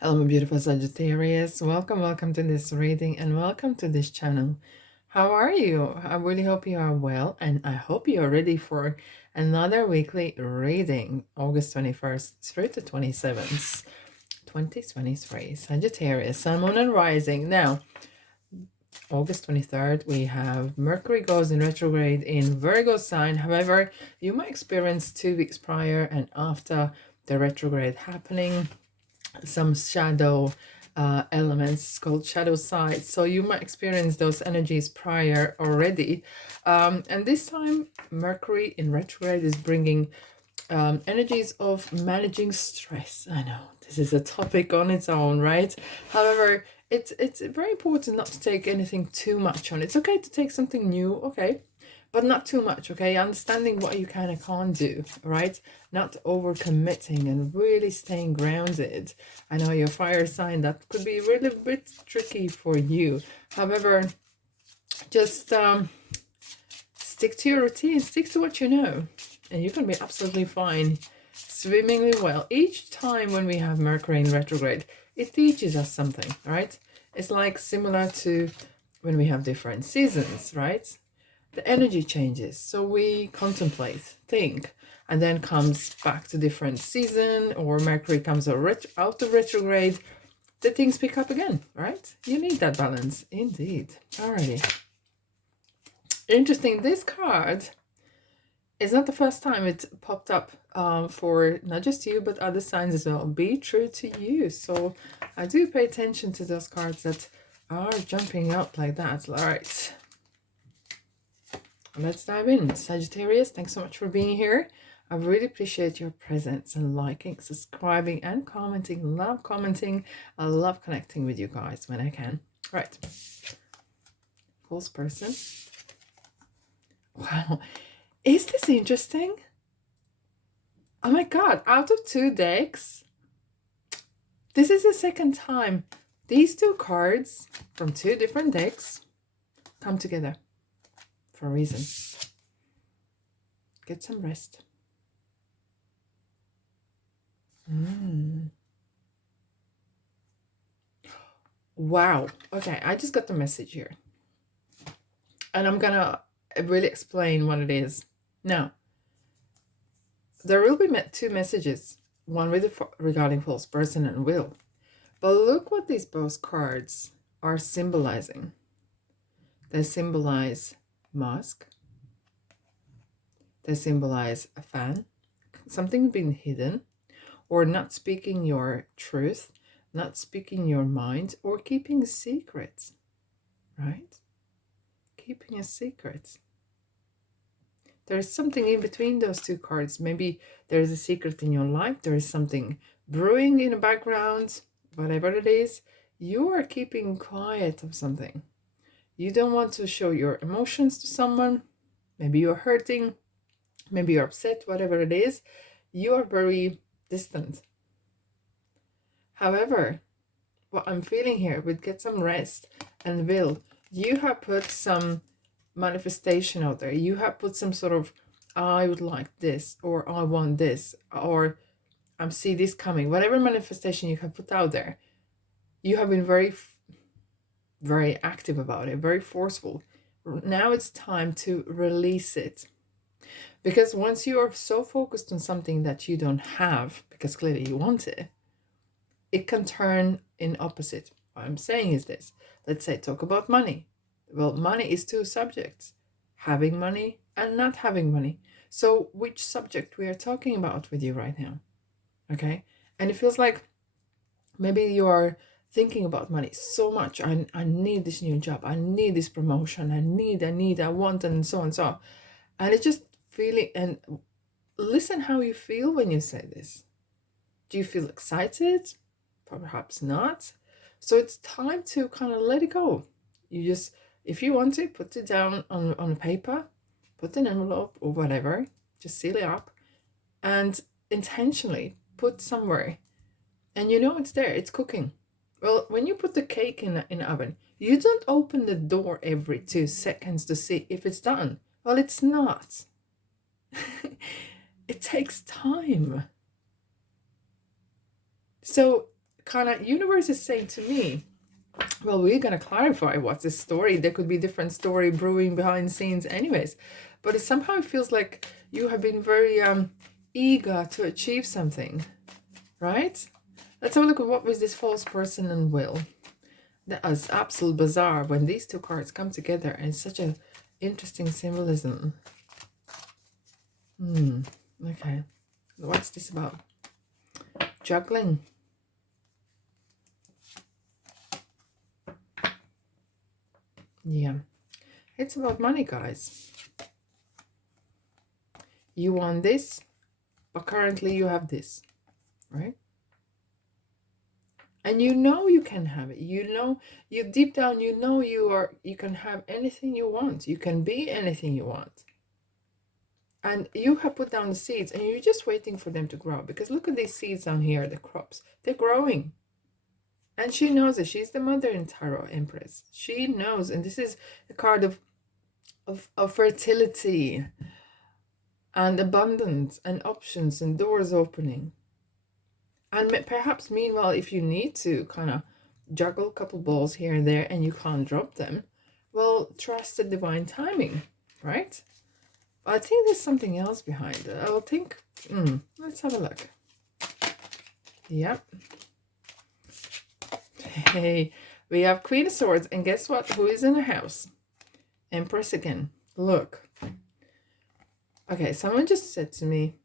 Hello, my beautiful Sagittarius. Welcome to this reading and welcome to this channel. How are you? I really hope you are well and I hope you are ready for another weekly reading, August 21st through to 27th, 2023. Sagittarius, Sun, Moon, and Rising. Now, August 23rd, we have Mercury goes in retrograde in Virgo sign. However, you might experience 2 weeks prior and after the retrograde happening some shadow elements called shadow sides. So you might experience those energies prior already. And this time, Mercury in retrograde is bringing energies of managing stress. I know this is a topic on its own, right? However, it's very important not to take anything too much on. It's okay to take something new, okay, but not too much, okay? Understanding what you can and can't do, right? Not overcommitting and really staying grounded. I know your fire sign, that could be really a bit tricky for you. However, just stick to your routine, stick to what you know, and you can be absolutely fine, swimmingly well. Each time when we have Mercury in retrograde, it teaches us something, right? It's like similar to when we have different seasons, right? The energy changes, so we contemplate, think, and then comes back to different season, or Mercury comes out of retrograde, the things pick up again, right? You need that balance, indeed. Alrighty. Interesting, this card is not the first time it popped up for not just you, but other signs as well. Be true to you. So I do pay attention to those cards that are jumping out like that. All right. Let's dive in. Sagittarius, thanks so much for being here. I really appreciate your presence and liking, subscribing, and commenting. Love commenting. I love connecting with you guys when I can. Right. False person. Wow. Is this interesting? Oh my god, out of 2 decks, this is the second time these 2 cards from 2 different decks come together for a reason. Get some rest. Wow. Okay, I just got the message here. And I'm gonna really explain what it is. Now, there will be 2 messages, one regarding false person and will. But look what these both cards are symbolizing. They symbolize mask. They symbolize a fan, something being hidden, or not speaking your truth, not speaking your mind, or keeping secrets, right? Keeping a secret. There's something in between those 2 cards. Maybe there's a secret in your life. There is something brewing in the background, whatever it is. You are keeping quiet of something. You don't want to show your emotions to someone. Maybe you're hurting. Maybe you're upset, whatever it is. You are very distant. However, what I'm feeling here with get some rest and will, you have put some manifestation out there. You have put some sort of, I would like this, or I want this, or I see this coming. Whatever manifestation you have put out there, you have been very active about it, very forceful. Now it's time to release it. Because once you are so focused on something that you don't have, because clearly you want it, it can turn in opposite. What I'm saying is this. Let's say talk about money. Well, money is 2 subjects, having money and not having money. So which subject we are talking about with you right now? Okay. And it feels like maybe you are thinking about money so much. I need this new job. I need this promotion. I want, and so on. So, and it's just feeling, and listen how you feel when you say this. Do you feel excited? Perhaps not. So it's time to kind of let it go. You just, if you want to, put it down on paper, put an envelope or whatever, just seal it up, and intentionally put somewhere. And you know it's there, it's cooking. Well, when you put the cake in the oven, you don't open the door every 2 seconds to see if it's done. Well, it's not. It takes time. So kind of universe is saying to me, well, we're going to clarify what's the story. There could be different story brewing behind the scenes anyways. But it somehow feels like you have been very eager to achieve something, right? Let's have a look at what was this false person and will. That is absolutely bizarre when these two cards come together, and it's such a interesting symbolism. Okay. What's this about? Juggling. Yeah. It's about money, guys. You want this, but currently you have this, right? And you know you can have it. You know, you deep down, you know you can have anything you want. You can be anything you want. And you have put down the seeds and you're just waiting for them to grow. Because look at these seeds down here, the crops. They're growing. And she knows it. She's the mother in Tarot Empress. She knows. And this is a card of fertility and abundance and options and doors opening. And perhaps meanwhile, if you need to kind of juggle a couple balls here and there and you can't drop them, well, trust the divine timing, right? I think there's something else behind it. I'll think, let's have a look. Yep. Hey, we have Queen of Swords, and guess what? Who is in the house? Empress again. Look. Okay, someone just said to me,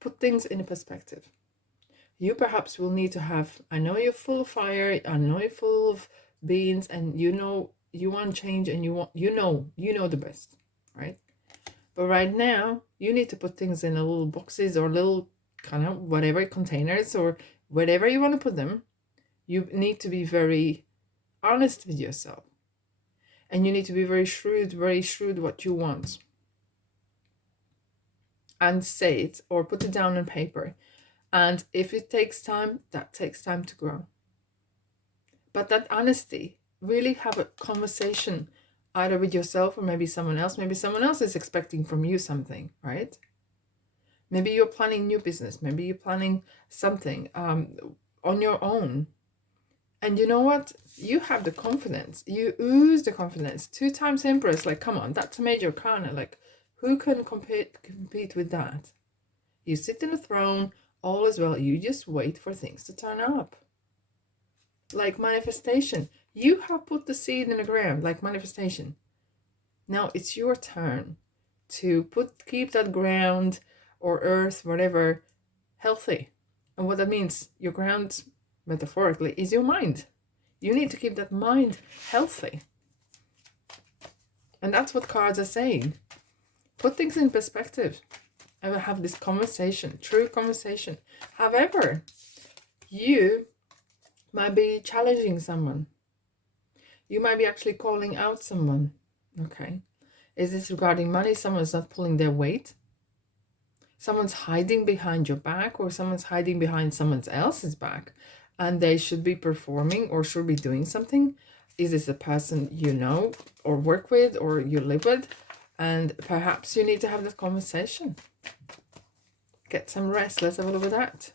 put things in a perspective. You perhaps will need to have, I know you're full of fire, I know you're full of beans, and you know you want change, and you know the best, right? But right now, you need to put things in a little boxes or little kind of whatever containers or whatever you want to put them. You need to be very honest with yourself. And you need to be very shrewd what you want. And say it or put it down on paper. And if it takes time, that takes time to grow. But that honesty, really have a conversation either with yourself or maybe someone else. Maybe someone else is expecting from you something, right? Maybe you're planning new business. Maybe you're planning something on your own. And you know what? You have the confidence. You ooze the confidence. 2 times Empress. Like, come on, that's a major arcana. Like, who can compete with that? You sit in the throne, all is well. You just wait for things to turn up. Like manifestation. You have put the seed in the ground, like manifestation. Now it's your turn to keep that ground or earth, whatever, healthy. And what that means, your ground, metaphorically, is your mind. You need to keep that mind healthy. And that's what cards are saying. Put things in perspective. I will have this conversation, true conversation. However, you might be challenging someone. You might be actually calling out someone. Okay. Is this regarding money? Someone's not pulling their weight. Someone's hiding behind your back, or someone's hiding behind someone else's back, and they should be performing or should be doing something. Is this a person you know or work with or you live with? And perhaps you need to have that conversation. Get some rest. Let's have a look at that.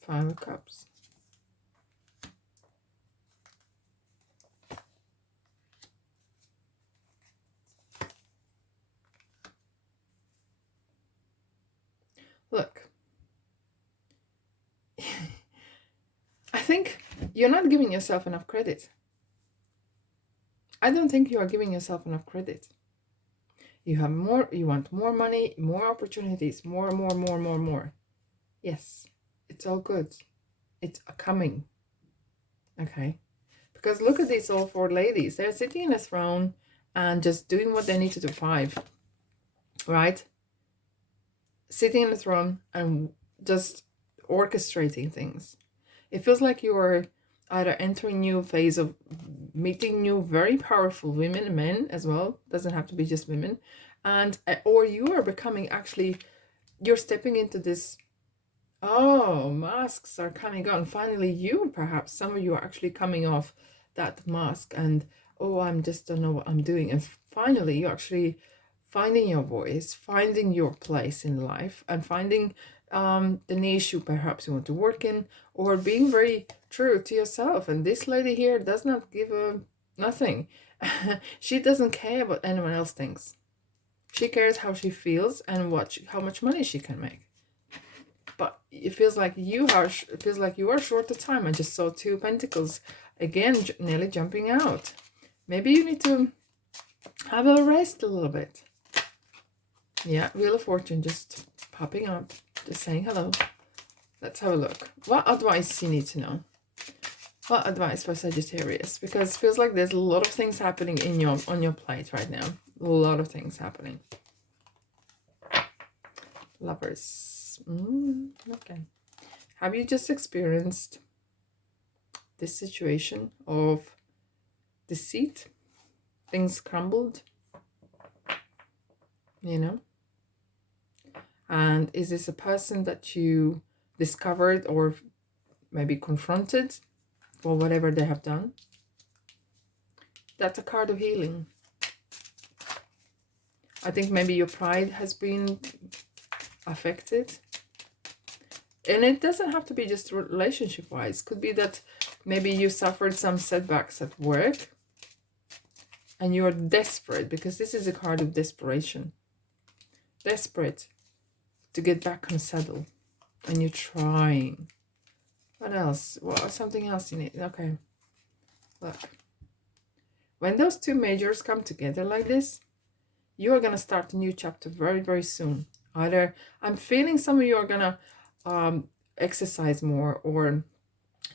Five of Cups. Look. I think you're not giving yourself enough credit. I don't think you are giving yourself enough credit. You have more, you want more money, more opportunities, more. Yes, it's all good. It's coming. Okay? Because look at these all 4 ladies. They're sitting in a throne and just doing what they need to do. 5. Right? Sitting in the throne and just orchestrating things. It feels like you are either entering a new phase of meeting new very powerful women and men as well. Doesn't have to be just women. And or you are becoming actually, you're stepping into this, oh, masks are coming on. Finally, perhaps some of you are actually coming off that mask and, oh, I'm just don't know what I'm doing. And finally, you actually finding your voice, finding your place in life, and finding the niche you perhaps you want to work in, or being very true to yourself. And this lady here does not give a nothing. She doesn't care what anyone else thinks. She cares how she feels and how much money she can make. But it feels like you are short of time. I just saw 2 pentacles again, nearly jumping out. Maybe you need to have a rest a little bit. Yeah, Wheel of Fortune just popping up, just saying hello. Let's have a look. What advice you need to know? What advice for Sagittarius? Because it feels like there's a lot of things happening on your plate right now. A lot of things happening. Lovers. Okay. Have you just experienced this situation of deceit? Things crumbled, you know? And is this a person that you discovered or maybe confronted for whatever they have done? That's a card of healing. I think maybe your pride has been affected. And it doesn't have to be just relationship-wise. Could be that maybe you suffered some setbacks at work and you are desperate, because this is a card of desperation. Desperate to get back on saddle. And you're trying. What else? Well, something else you need. Okay. Look. When those 2 majors come together like this, you are going to start a new chapter very, very soon. Either I'm feeling some of you are going to exercise more or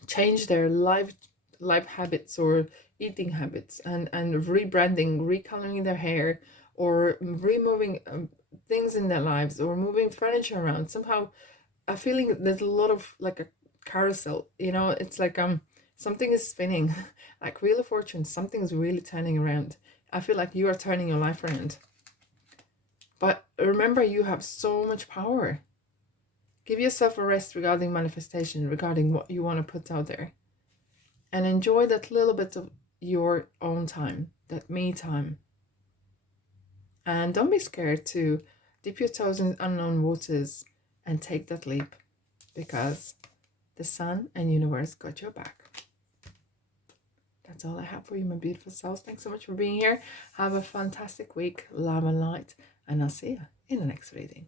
change their life habits or eating habits, and rebranding, recoloring their hair, or removing things in their lives, or moving furniture around. Somehow I'm feeling there's a lot of like a carousel, you know. It's like something is spinning. Like Wheel of Fortune, something's really turning around. I feel like you are turning your life around. But remember, you have so much power. Give yourself a rest regarding manifestation, regarding what you want to put out there. And enjoy that little bit of your own time, that me time. And don't be scared to dip your toes in unknown waters and take that leap, because the sun and universe got your back. That's all I have for you, my beautiful souls. Thanks so much for being here. Have a fantastic week. Love and light. And I'll see you in the next reading.